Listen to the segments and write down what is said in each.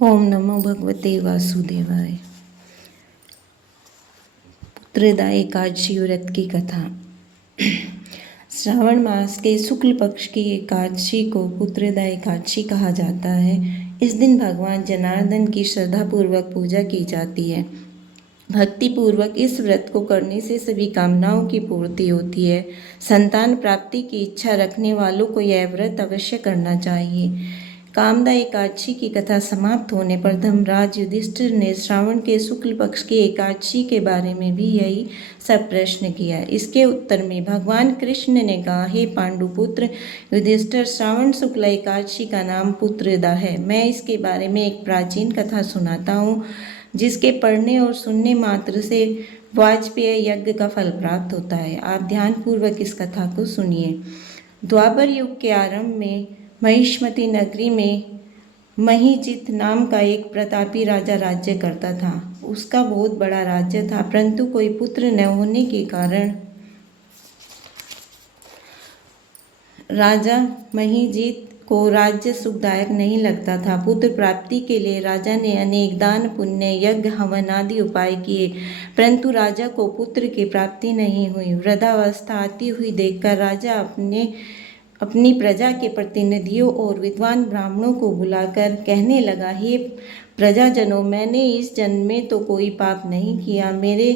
ओम नमो भगवते वासुदेवाय। पुत्रदा एकादशी व्रत की कथा। श्रावण मास के शुक्ल पक्ष की एकादशी को पुत्रदा एकादशी कहा जाता है। इस दिन भगवान जनार्दन की श्रद्धापूर्वक पूजा की जाती है। भक्ति पूर्वक इस व्रत को करने से सभी कामनाओं की पूर्ति होती है। संतान प्राप्ति की इच्छा रखने वालों को यह व्रत अवश्य करना चाहिए। कामदा एकादशी की कथा समाप्त होने पर धर्मराज युधिष्ठिर ने श्रावण के शुक्ल पक्ष की एकादशी के बारे में भी यही सब प्रश्न किया। इसके उत्तर में भगवान कृष्ण ने कहा, हे पांडुपुत्र युधिष्ठिर, श्रावण शुक्ल एकादशी का नाम पुत्रदा है। मैं इसके बारे में एक प्राचीन कथा सुनाता हूँ, जिसके पढ़ने और सुनने मात्र से वाजपेय यज्ञ का फल प्राप्त होता है। आप ध्यानपूर्वक इस कथा को सुनिए। द्वापर युग के आरंभ में महिष्मती नगरी में महीजित नाम का एक प्रतापी राजा राज्य करता था। उसका बहुत बड़ा राज्य था, परंतु कोई पुत्र न होने के कारण राजा महीजित को राज्य सुखदायक नहीं लगता था। पुत्र प्राप्ति के लिए राजा ने अनेक दान पुण्य यज्ञ हवन आदि उपाय किए, परंतु राजा को पुत्र की प्राप्ति नहीं हुई। वृद्धावस्था आती हुई देखकर राजा अपनी प्रजा के प्रतिनिधियों और विद्वान ब्राह्मणों को बुलाकर कहने लगा, हे प्रजाजनों, मैंने इस जन्म में तो कोई पाप नहीं किया। मेरे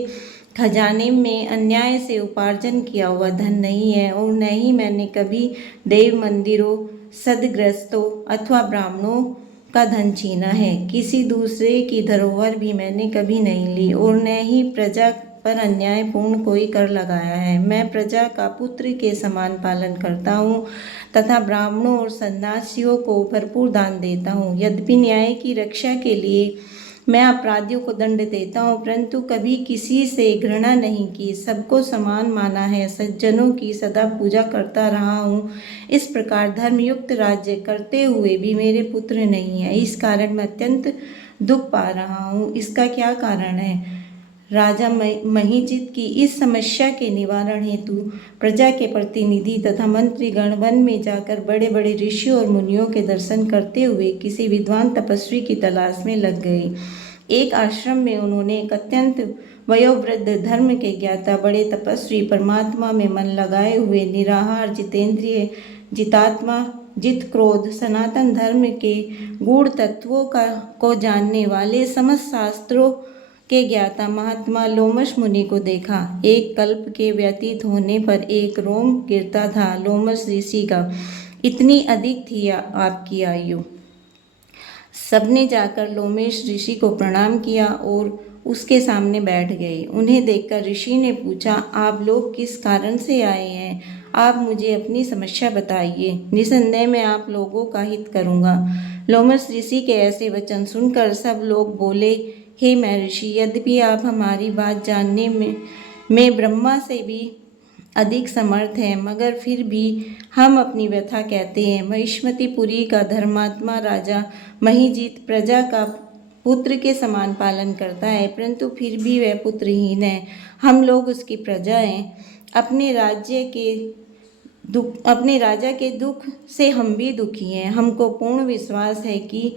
खजाने में अन्याय से उपार्जन किया हुआ धन नहीं है, और न ही मैंने कभी देव मंदिरों, सदग्रस्तों अथवा ब्राह्मणों का धन छीना है। किसी दूसरे की धरोहर भी मैंने कभी नहीं ली, और न ही प्रजा पर अन्यायपूर्ण कोई कर लगाया है। मैं प्रजा का पुत्र के समान पालन करता हूँ तथा ब्राह्मणों और सन्यासियों को भरपूर दान देता हूँ। यद्यपि न्याय की रक्षा के लिए मैं अपराधियों को दंड देता हूँ, परंतु कभी किसी से घृणा नहीं की, सबको समान माना है, सज्जनों की सदा पूजा करता रहा हूँ। इस प्रकार धर्मयुक्त राज्य करते हुए भी मेरे पुत्र नहीं है। इस कारण मैं अत्यंत दुख पा रहा हूँ। इसका क्या कारण है? राजा महीजित की इस समस्या के निवारण हेतु प्रजा के प्रतिनिधि तथा मंत्रीगण वन में जाकर बड़े बड़े ऋषियों और मुनियों के दर्शन करते हुए किसी विद्वान तपस्वी की तलाश में लग गए। एक आश्रम में उन्होंने एक अत्यंत वयोवृद्ध धर्म के ज्ञाता बड़े तपस्वी, परमात्मा में मन लगाए हुए, निराहार, जितेंद्रिय, जितात्मा, जित क्रोध, सनातन धर्म के गूढ़ तत्वों को जानने वाले समस्त शास्त्रों के ज्ञाता महात्मा लोमश मुनि को देखा। एक कल्प के व्यतीत होने पर एक रोम गिरता था लोमश ऋषि का, इतनी अधिक थी आपकी आयु। सबने जाकर लोमेश ऋषि को प्रणाम किया और उसके सामने बैठ गए। उन्हें देखकर ऋषि ने पूछा, आप लोग किस कारण से आए हैं? आप मुझे अपनी समस्या बताइए, निसंदेह मैं आप लोगों का हित करूँगा। लोमश ऋषि के ऐसे वचन सुनकर सब लोग बोले, हे महर्षि, यद्यपि आप हमारी बात जानने में ब्रह्मा से भी अधिक समर्थ हैं, मगर फिर भी हम अपनी व्यथा कहते हैं। महिष्मतीपुरी का धर्मात्मा राजा महीजित प्रजा का पुत्र के समान पालन करता है, परंतु फिर भी वह पुत्रहीन है। हम लोग उसकी प्रजा हैं। अपने राजा के दुख से हम भी दुखी हैं। हमको पूर्ण विश्वास है कि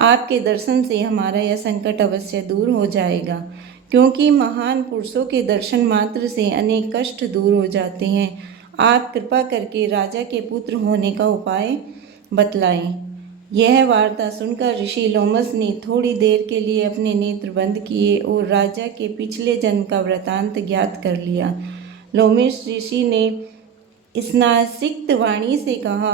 आपके दर्शन से हमारा यह संकट अवश्य दूर हो जाएगा, क्योंकि महान पुरुषों के दर्शन मात्र से अनेक कष्ट दूर हो जाते हैं। आप कृपा करके राजा के पुत्र होने का उपाय बतलाएं। यह वार्ता सुनकर ऋषि लोमस ने थोड़ी देर के लिए अपने नेत्र बंद किए और राजा के पिछले जन्म का वृतांत ज्ञात कर लिया। लोमेश ऋषि ने स्नासिक्त वाणी से कहा,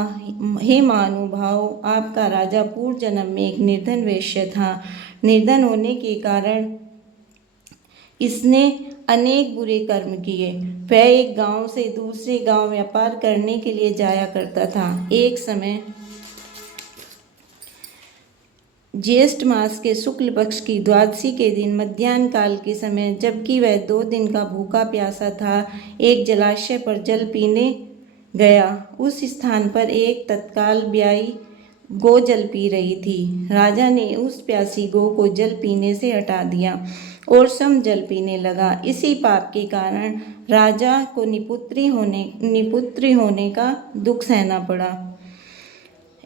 हे महानुभाव, आपका राजा पूर्व जन्म में एक निर्धन वेश्य था। निर्धन होने के कारण इसने अनेक बुरे कर्म किए। वह एक गांव से दूसरे गांव व्यापार करने के लिए जाया करता था। एक समय ज्येष्ठ मास के शुक्ल पक्ष की द्वादशी के दिन मध्याह्न काल के समय, जबकि वह 2 दिन का भूखा प्यासा था, एक जलाशय पर जल पीने गया। उस स्थान पर एक तत्काल ब्याई गो जल पी रही थी। राजा ने उस प्यासी गो को जल पीने से हटा दिया और स्वयं जल पीने लगा। इसी पाप के कारण राजा को निपुत्री होने का दुख सहना पड़ा।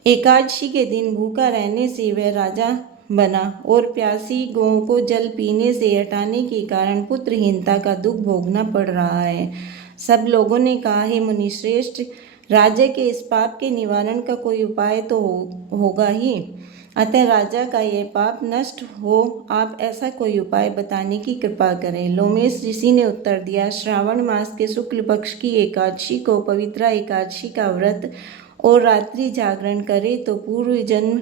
एकादशी के दिन भूखा रहने से वह राजा बना और प्यासी गौं को जल पीने से हटाने के कारण पुत्रहीनता का दुख भोगना पड़ रहा है। सब लोगों ने कहा, हे मुनिश्रेष्ठ, राजा के इस पाप के निवारण का कोई उपाय तो होगा ही। अतः राजा का यह पाप नष्ट हो, आप ऐसा कोई उपाय बताने की कृपा करें। लोमेश ऋषि ने उत्तर दिया, श्रावण मास के शुक्ल पक्ष की एकादशी को पवित्रा एकादशी का व्रत और रात्रि जागरण करे तो पूर्व जन्म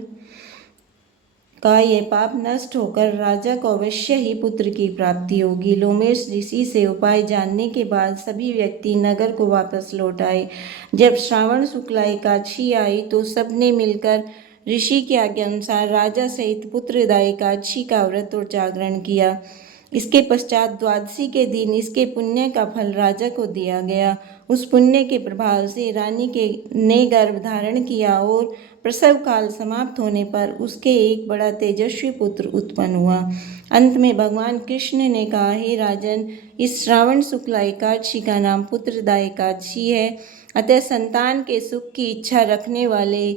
का यह पाप नष्ट होकर राजा को अवश्य ही पुत्र की प्राप्ति होगी। लोमेश ऋषि से उपाय जानने के बाद सभी व्यक्ति नगर को वापस लौट आए। जब श्रावण शुक्ला एकादशी आई तो सबने मिलकर ऋषि की आज्ञा अनुसार राजा सहित पुत्रदा एकादशी का व्रत और जागरण किया। इसके पश्चात द्वादशी के दिन इसके पुण्य का फल राजा को दिया गया। उस पुण्य के प्रभाव से रानी ने गर्भ धारण किया और प्रसव काल समाप्त होने पर उसके एक बड़ा तेजस्वी पुत्र उत्पन्न हुआ। अंत में भगवान कृष्ण ने कहा, हे राजन, इस श्रावण शुक्ला एकादशी का नाम पुत्रदा एकादशी है। अतः संतान के सुख की इच्छा रखने वाले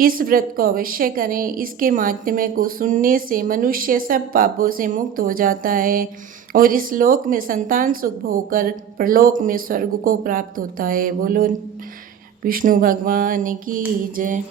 इस व्रत को अवश्य करें। इसके माहात्म्य को सुनने से मनुष्य सब पापों से मुक्त हो जाता है और इस लोक में संतान सुख भोगकर परलोक में स्वर्ग को प्राप्त होता है। बोलो विष्णु भगवान की जय।